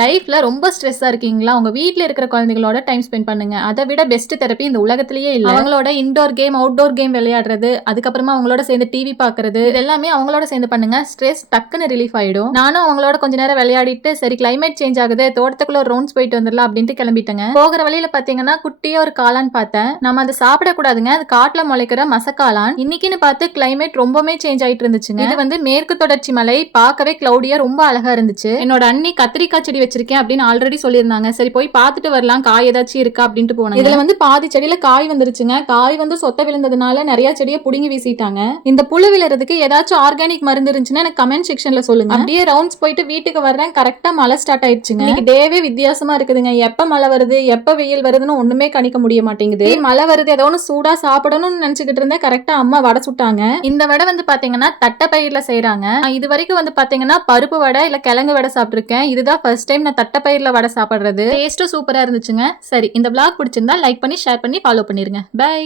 லைஃப்பில் ரொம்ப ஸ்ட்ரெஸ்ஸாக இருக்கீங்களா? உங்கள் வீட்டில் இருக்கிற குழந்தைகளோட டைம் ஸ்பெண்ட் பண்ணுங்க. அதை விட பெஸ்ட் தெரப்பி இந்த உலகத்திலேயே இல்லை. அவங்களோட இன்டோர் கேம் அவுட்டோர் கேம் விளையாடுறது அதுக்கப்புறமா அவங்களோட சேர்ந்து டிவி பார்க்குறது இது எல்லாமே அவங்களோட சேர்ந்து பண்ணுங்கள் ஸ்ட்ரெஸ் டக்குன்னு ரிலீஃப் ஆகிடும் நானும் அவங்களோட கொஞ்ச நேரம் விளையாடிட்டு சரி கிளைமேட் சேஞ்ச் ஆகுது தோட்டத்துக்குள்ள ஒரு ரவுண்ட்ஸ் போயிட்டு வந்துடலாம் அப்படின்ட்டு கிளம்பிட்டேங்க. போகிற வழியில் பார்த்தீங்கன்னா குட்டியாக ஒரு காளான் பார்த்தேன். நம்ம அதை சாப்பிடக்கூடாதுங்க. அது காட்டில் முளைக்கிற மசக்காளான். இன்னைக்குன்னு பார்த்து கிளைமேட் ரொம்பவே சேஞ்ச் ஆகிட்டு இருந்துச்சுங்க. இது வந்து மேற்கு தொடர்ச்சி மலை பார்க்கவே கிளவுடியாக ரொம்ப அழகாக இருந்துச்சு. என்னோட அண்ணி கத்திரிக்காய் செடி வச்சிருக்கேன் அப்படின்னு ஆல்ரெடி சொல்லியிருந்தாங்க. சரி போய் பார்த்துட்டு வரலாம். காய் ஏதாச்சும் இருக்கா அப்படின்ட்டு போனாங்க. இதுல வந்து பாதி செடியில காய் வந்துருச்சுங்க. காய் வந்து சொத்த விழுந்ததுனால நிறைய செடியை புடுங்கி வீசிட்டாங்க. இந்த புழு விழுறதுக்கு ஏதாச்சும் ஆர்கானிக் மருந்து இருந்துச்சுன்னா எனக்கு கமெண்ட் செக்ஷன்ல சொல்லுங்க. அப்படியே ரவுண்ட்ஸ் போயிட்டு வீட்டுக்கு வர்றேன். கரெக்டா மழை ஸ்டார்ட் ஆயிடுச்சுங்க. இன்னைக்கு டேவே வித்தியாசமா இருக்குதுங்க. எப்ப மழை வருது எப்ப வெயில் வருதுன்னு ஒண்ணுமே கணிக்க முடிய மாட்டேங்குது. மழை வருது ஏதோ ஒன்று சூடா சாப்பிடணும்னு நினைச்சுக்கிட்டு இருந்தேன். கரெக்டா அம்மா வடை சுட்டாங்க. இந்த வடை வந்து பாத்தீங்கன்னா தட்டைப்பயிர்ல செய்றாங்க. நான் இது வரைக்கும் வந்து பாத்தீங்கன்னா பருப்பு வடை இல்ல கிழங்கு வடை சாப்பிட்டிருக்கேன். இதுதான் ஃபர்ஸ்ட் டைம் நான் தட்டப்பயிரில் வடை சாப்பிட்றது. டேஸ்ட்டும் சூப்பராக இருந்துச்சுங்க. சரி இந்த பிளாக் பிடிச்சிருந்தா லைக் பண்ணி ஷேர் பண்ணி ஃபாலோ பண்ணிடுங்க பை